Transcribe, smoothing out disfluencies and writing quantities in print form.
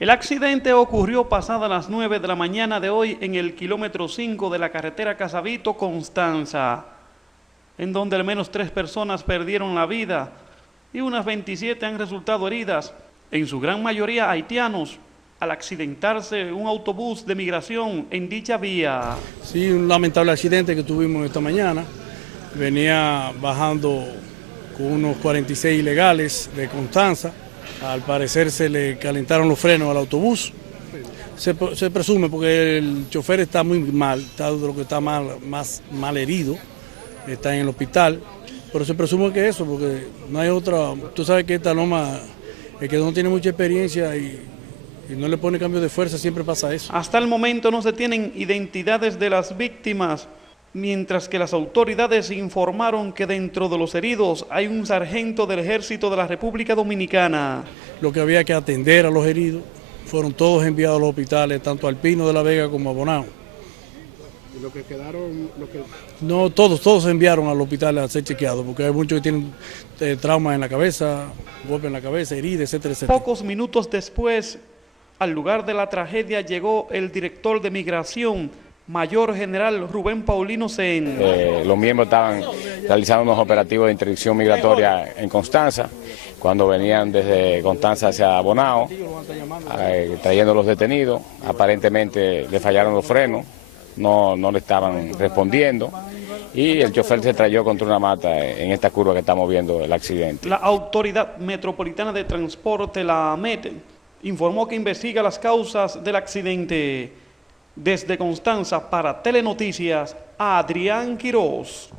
El accidente ocurrió pasadas las 9 de la mañana de hoy en el kilómetro 5 de la carretera Casavito-Constanza, en donde al menos 3 personas perdieron la vida y unas 27 han resultado heridas, en su gran mayoría haitianos, al accidentarse un autobús de migración en dicha vía. Sí, un lamentable accidente que tuvimos esta mañana. Venía bajando con unos 46 ilegales de Constanza. Al parecer se le calentaron los frenos al autobús. Se presume porque el chofer está muy mal, está de lo que está más mal herido, está en el hospital. Pero se presume que eso, porque no hay otra. Tú sabes que esta loma, el que no tiene mucha experiencia y no le pone cambio de fuerza, siempre pasa eso. Hasta el momento no se tienen identidades de las víctimas, mientras que las autoridades informaron que dentro de los heridos hay un sargento del Ejército de la República Dominicana. Lo que había que atender a los heridos, fueron todos enviados a los hospitales, tanto a Alpino de la Vega como a Bonao. ¿Y los que quedaron? No, todos se enviaron al hospital a ser chequeados, porque hay muchos que tienen traumas en la cabeza, golpes en la cabeza, heridas, etcétera, etcétera. Pocos minutos después, al lugar de la tragedia llegó el director de Migración, Mayor General Rubén Paulino Sen. Los miembros estaban realizando unos operativos de interdicción migratoria en Constanza, cuando venían desde Constanza hacia Bonao, trayendo los detenidos. Aparentemente le fallaron los frenos, no le estaban respondiendo y el chofer se estrelló contra una mata en esta curva que estamos viendo el accidente. La Autoridad Metropolitana de Transporte, la AMET, informó que investiga las causas del accidente. Desde Constanza para Telenoticias, Adrián Quiroz.